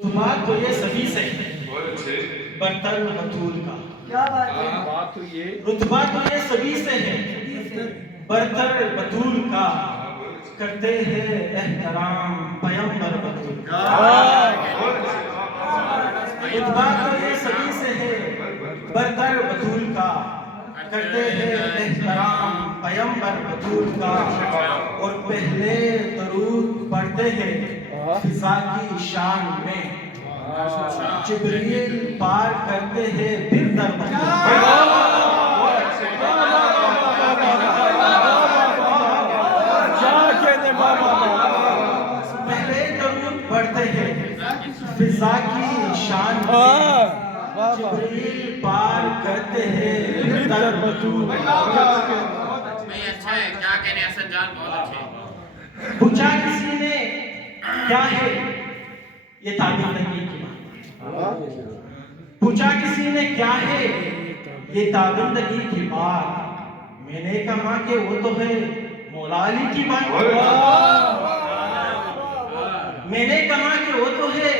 بات تو یہ سبھی سے ہے بہت اچھے برتر بطول کا کیا بات ہے؟ بات تو یہ رتبہ تو یہ سبھی سے ہے برتر بطول کا کرتے ہیں احترام پیمبر بطول کا رتبہ تو یہ سبھی سے ہے برتر بطول کا کرتے ہیں احترام پیمبر بطول کا اور پہلے درود پڑھتے ہیں فضا کی شان میں جبریل پار کرتے ہیں پھر در پہلے درود پڑھتے ہیں فضا کی شان میں جبریل پار کرتے ہیں پھر در بطول بھائی اچھا ہے کیا کہنے حسن جان بہت اچھے پوچھا کسی نے کیا ہے یہ تعبیر نہیں کی بات پوچھا کسی نے کیا ہے یہ تابندگی کی بات میں نے کہا کہ وہ تو ہے مولا علی کی بات میں نے کہا کہ وہ تو ہے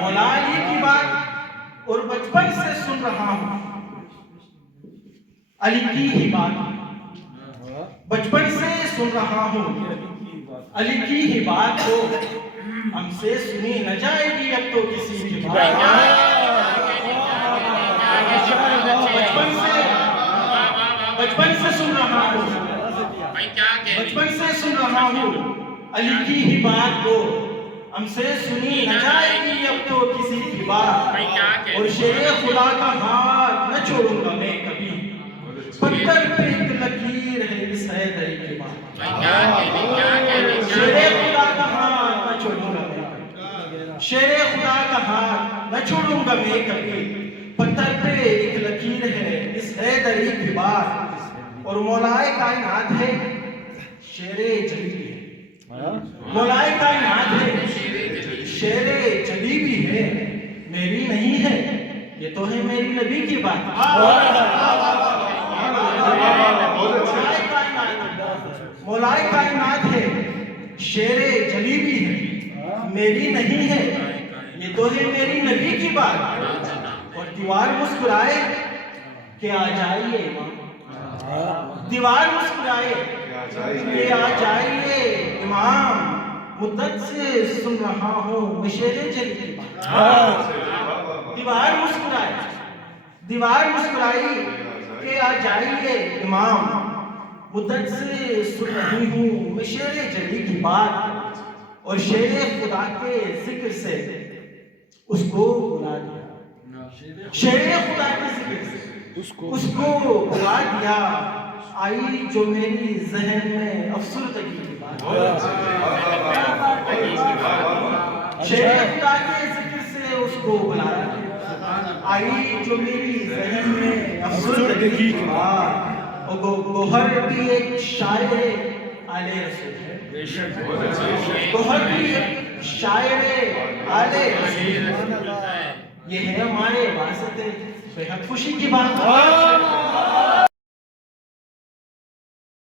مولا علی کی بات اور بچپن سے سن رہا ہوں علی کی ہی بات بچپن سے سن رہا ہوں علی کی ہی بات کو ہم سے سنی نہ جائے گی اب تو کسی کی بات بچپن سے سن رہا ہوں بھائی کیا کہنے بچپن سے سن رہا ہوں علی کی ہی بات کو ہم سے سنی نہ جائے گی اب تو کسی کی بات اور شیر خدا کا ہاتھ نہ چھوڑوں گا میں کبھی پتھر پہ ایک لکیر ہے اس حیدری کی بات شیر خدا کا ہاتھ نہ چھوڑوں گا میں شیر خدا کا ہاتھ نہ چھوڑوں گا میں کبھی پتھر پہ ایک لکیر ہے اس حیدری کی بات اور مولائے کائنات ہے شیر جلی ہے مولائے کائنات ہے شیر جلی بھی ہے میری نہیں ہے یہ تو ہے میری نبی کی بات مولائے کائنات ہے شیر جلی بھی ہے میری نہیں ہے یہ تو ہے میری نبی کی بات اور دیوار مسکرائے کہ آ جائیے امام دیوار مسکرائے کہ آ جائیے امام مدت سے سن رہا ہوں میں شیر جلی کی بات دیوار مسکرائی کہ آ جائیے امام مدت سے سن رہی ہوں میں شیر جلی کی بات اور شیر خدا کے ذکر سے اس کو بلا دیا شیر خدا کے ذکر سے اس کو بلا دیا آئی جو میری ذہن میں افسردگی کی بات شیر خدا کے ذکر سے اس کو بلا دیا آئی جو میری ذہن میں افسردگی کی بات گوہر بھی ایک شاعر آل رسول ہے گوہر بھی ایک شاعر آل رسول یہ ہے ہمارے واسطے بے حد خوشی کی بات